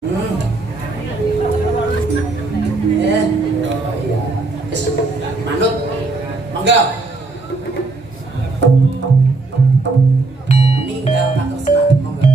Ya. Manut. Mangga. Meninggal tak tersenat. Mangga.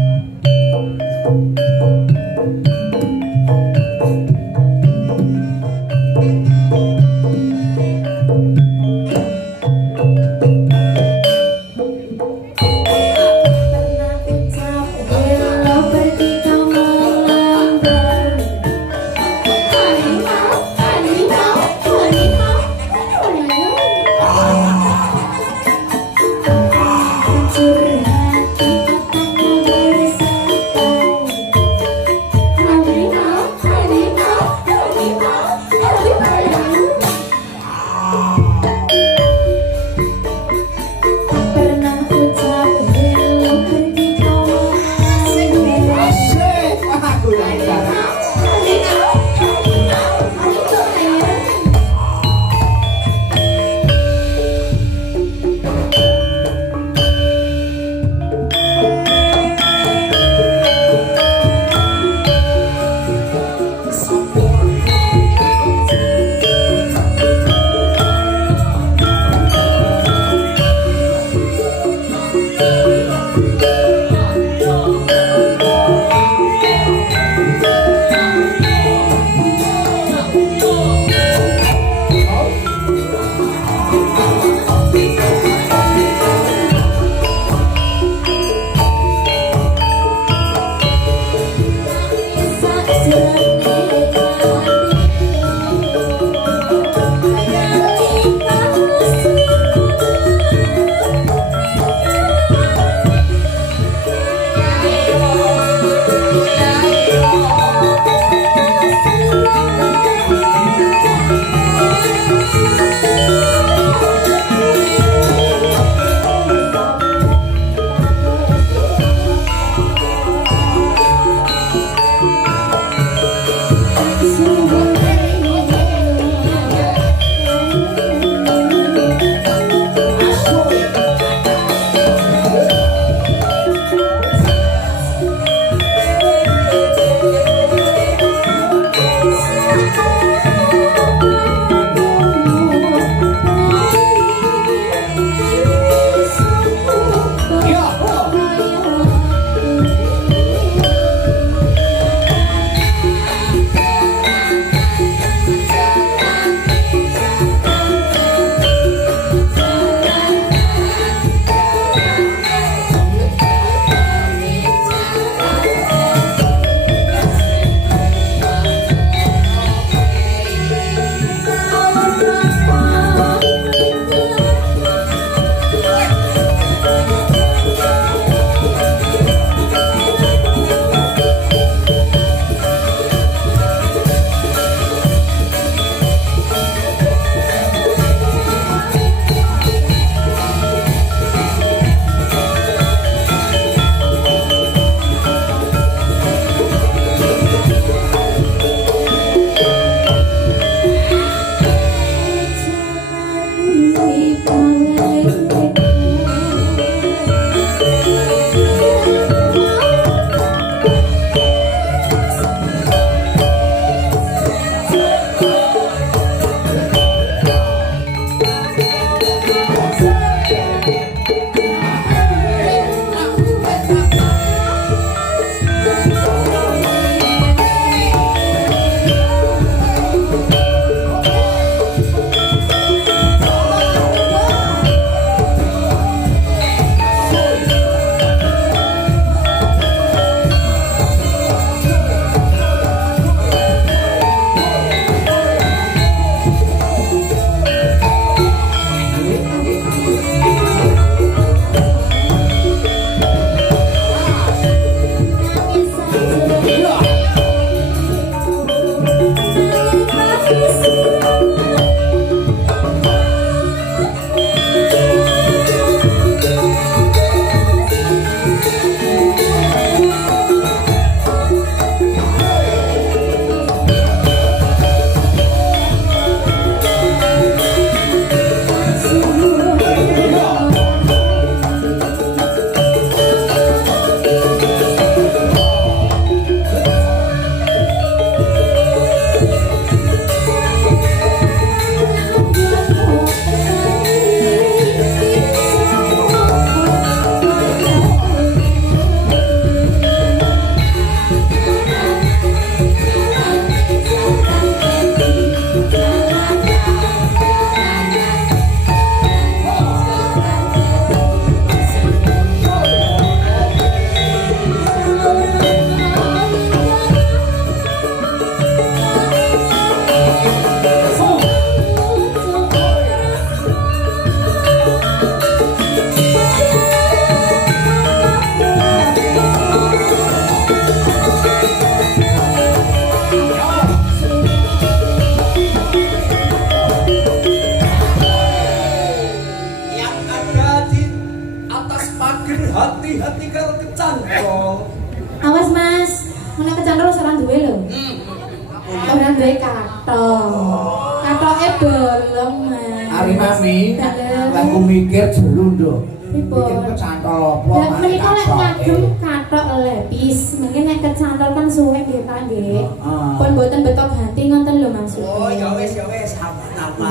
duwe kathok. Kathoke bolong, Mas. Ari mami, Dalem. lagu mikir jelu nduk. Pripun? Mikir kecantol apa? Lah menika lek ngagem kathok lepis, mungkin nek kecantol kan suwe nggih Pak nggih. Pun mboten betok ganti ngoten lho maksudnya. Oh ya wis sama-sama.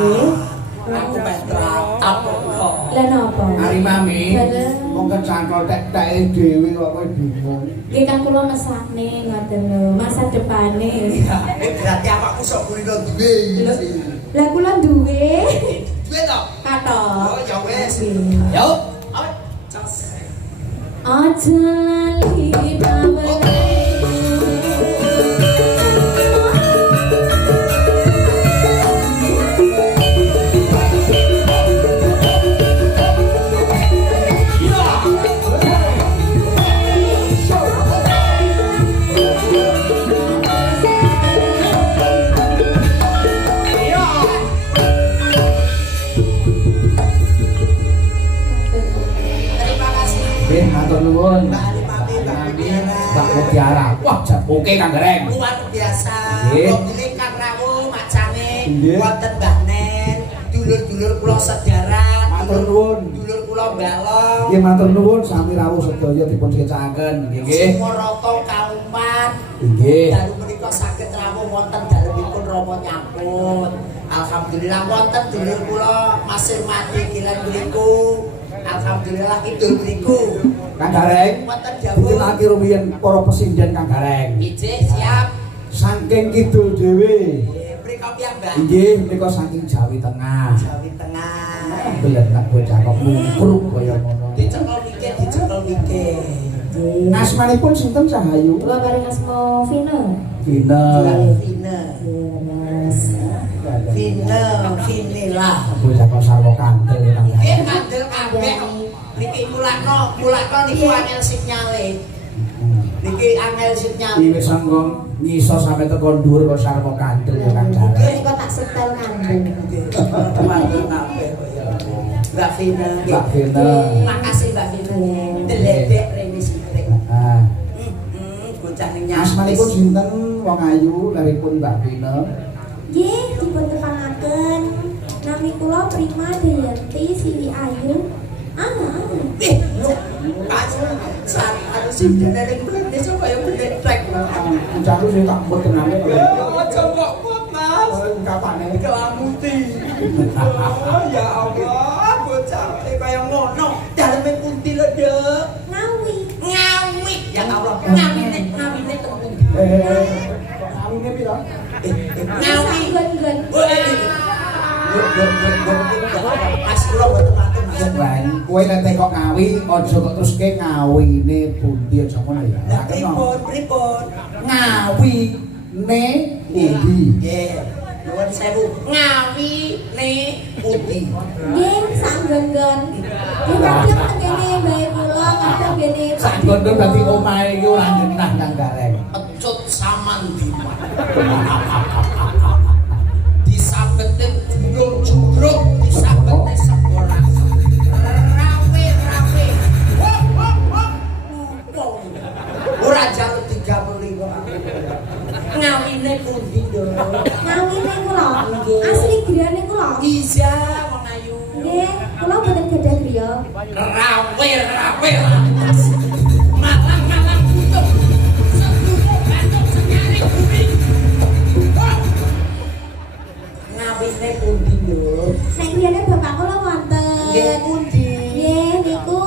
Aku Petra kok. Lah napa? Ari mami, Dalem. wong kecantol tek-teke dhewe kok kowe bingung. Nggih kan kula mesakne ngoten lho, masa depane. Berarti awakku sok kulino duwe. Lah kula duwe Duwe to? kathok. Oh ya wis. Yo. Aja lali bawe. Matur nuwun. Mbak Mami, Mbak Mutiara. Wah, oke Kang Gareng. luar biasa. Nggih. Mobilé Kang Rawuh macane Nggih. wonten Mbah Nen, dulur-dulur kula sejarah. Matur nuwun. Dulur kula Balong. Nggih matur nuwun sami rawuh sedaya dipun kecaken nggih. Sumoroto Kauman. Nggih. Dalu menika saged rawuh wonten dalemipun Rama nyampun. Alhamdulillah wonten dulur kula masih mati kilen mriku. Alhamdulillah idul mriku. Kang Gareng. Wonten Dikenalake dawuh. rumiyin para pesinden Kang Gareng. Ijih siap. Saking kidul dhewe. Mriko piyambak. Nggih, menika saking Jawi Tengah. Jawi Tengah. Belenak bocah kok mungkruk kaya ngono. Dicekel mikir. Asmanipun sinten Cahayu? Kula bareng asma Vina. Dina. Vina. Mas. Vinila. Bocah kok sarwa kandel Kang Nggih Gareng. kandel kabeh. Niki mulakno niku angel sinyale. Niki angel sinyale. Iki wis anggong ngiso sampe teko dhuwur kok sarwa kandel ya Kang Gareng. Terus kok tak setel ngandung. Teman-teman kabeh kaya. Mbak Vina. Mbak Vina. Makasih Mbak Vina. Deledek rene sithik. Ah. Bocah ning nyambis. Asmanipun sinten wong ayu lawipun Mbak Vina? Nggih, dipun tepangaken. Nami kula Prima Dayanti Siwi Ayu. Pas saat ada sing dari blende kaya bledek. Ucapu sing tak mbok kenane kok. Aja kok kuat Mas. Kapane? Kelamuti. Oh ya Allah, bocah kaya ngono. Daleme kunti lho, Dek. Ngawi. Ngawi. Ya Allah, ngawine teng pundi? Awine piro? Ngawi. Gon-gon. Mas kula mboten matur Mas. Lan kowe nek tekok ngawi aja kok terus ke ngawine pundi aja ngono ya. Lah pripun? Ngawi ne pundi? Nggih. Nuwun sewu. Ngawi ne pundi? Nggih, sak gon-gon. Nggih, kadang ngene bae kula, kadang ngene. Sak gondo berarti omahe iki ora genah Kang Gareng. Pecut samandima. Disabetin juruk-juruk, disabetin sekolah. Rawe-rawe. Ora jaluk 30 kok. Ngawine pundi, Nduk? Ngawine kula. Asli griyane kula. Iya, wong ayu. Nggih, kula boten gadah griya. Rawe-rawe. Malang-malang butuh. Seduh batuk sekali bumi. Ngawine pundi, Nduk? Nek griyane bapak kula wonten. Nggih pundi? Nggih, niku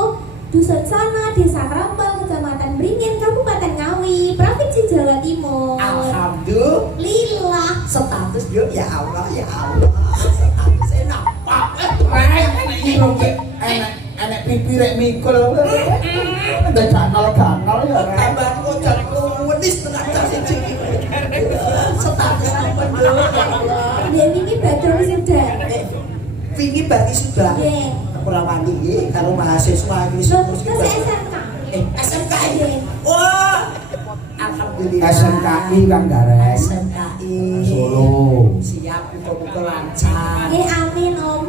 Dusun Sana, Desa Krambal, Kecamatan Beringin, Kabupaten Ngawi, Provinsi Jawa Timur. Alhamdulillah. Status yo ya Allah, ya Allah. Status enak. Iki lho enek pipi rek mikul. Ada ganal-ganal ya. Tambahan kocok wenis tenaga siji. Status apa Nduk? Ya Allah. Nggih, niki badhe sudah. Wingi bagi sudah. Nggih. Ora wani iki karo mahasiswa iki Lho, wis terus SMK. SMK iki. Wah. Alhamdulillah. SMKI Kang Gareng. SMKI Solo. Siap muga-muga lancar. Nggih, amin Om.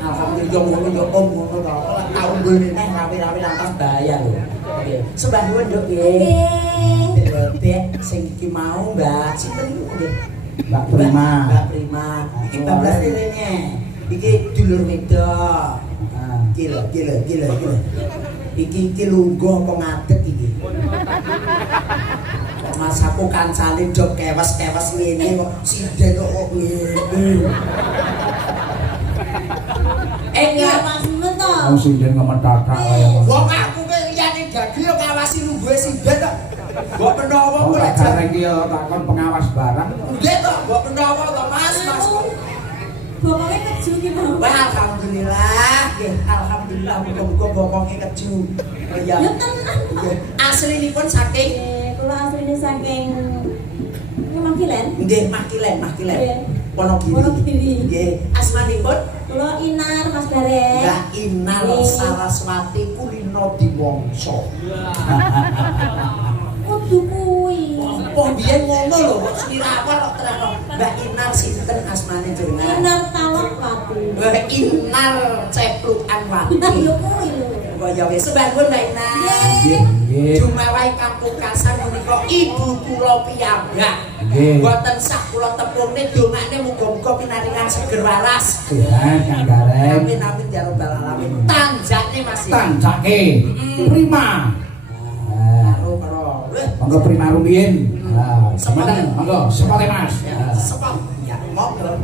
Alhamdulillah ngono yo Om ngono to. Taun ngene neh rapi-rapi lantas bayar lho. Nggih. Sembah nuwun Nduk nggih. Nggih. Dek sing iki mau Mbak sinten niku nggih? Mbak Prima. Mbak Prima. Iki bablas rene. Iki dulur wedok. Gila. Iki lungguh apa ngadeg iki. Mas aku kancane dok kewas-kewas ngene kok sinden kok ngene. Enggak maksudnya toh. Wong sinden ngemetak kaya ngono. Wong aku ki liyane dadi yo ngawasi lungguhe sinden kok. Mbok menawa Oh, kok karek iki yo takon pengawas barang. nggih to, mbok menawa to Mas. Bokongnya keju ki mau. Wah, alhamdulillah, nggih, alhamdulillah muga-muga bokonge keju. Oh iya. Ya tenan. Nggih. Aslinipun saking Kula asline saking Makilen. nggih Makilen. Nggih. Wonogiri. Wonogiri. Nggih, asmanipun Kula Inar Mas Gareng. Mbak Inar Nggih. Saraswati Kulino Diwangsa. Kudu kuwi. Oh, biyen ngono lho, kok swirawar kok terang. Mbak Inar sinten asmane jenengan? Inar Talawati. Mbak Inar Ceplukan Wati. Nah, lho kuwi lho. Oh ya wis sebangun Mbak Inar. Nggih, nggih. Jumawahi Kampung Kasar menika ibu kula piyambak. Nggih. Mboten sak kula tepungne dongane muga-muga pinaringan seger waras. Tuhan Kang Gareng. Amin amin ya rabbal alamin. Tanjane Mas. Tanjake. Prima. Karo. Monggo Prima rumiyin. Semanten, monggo, sepote Mas. Ya, sepam. Ya, monggo.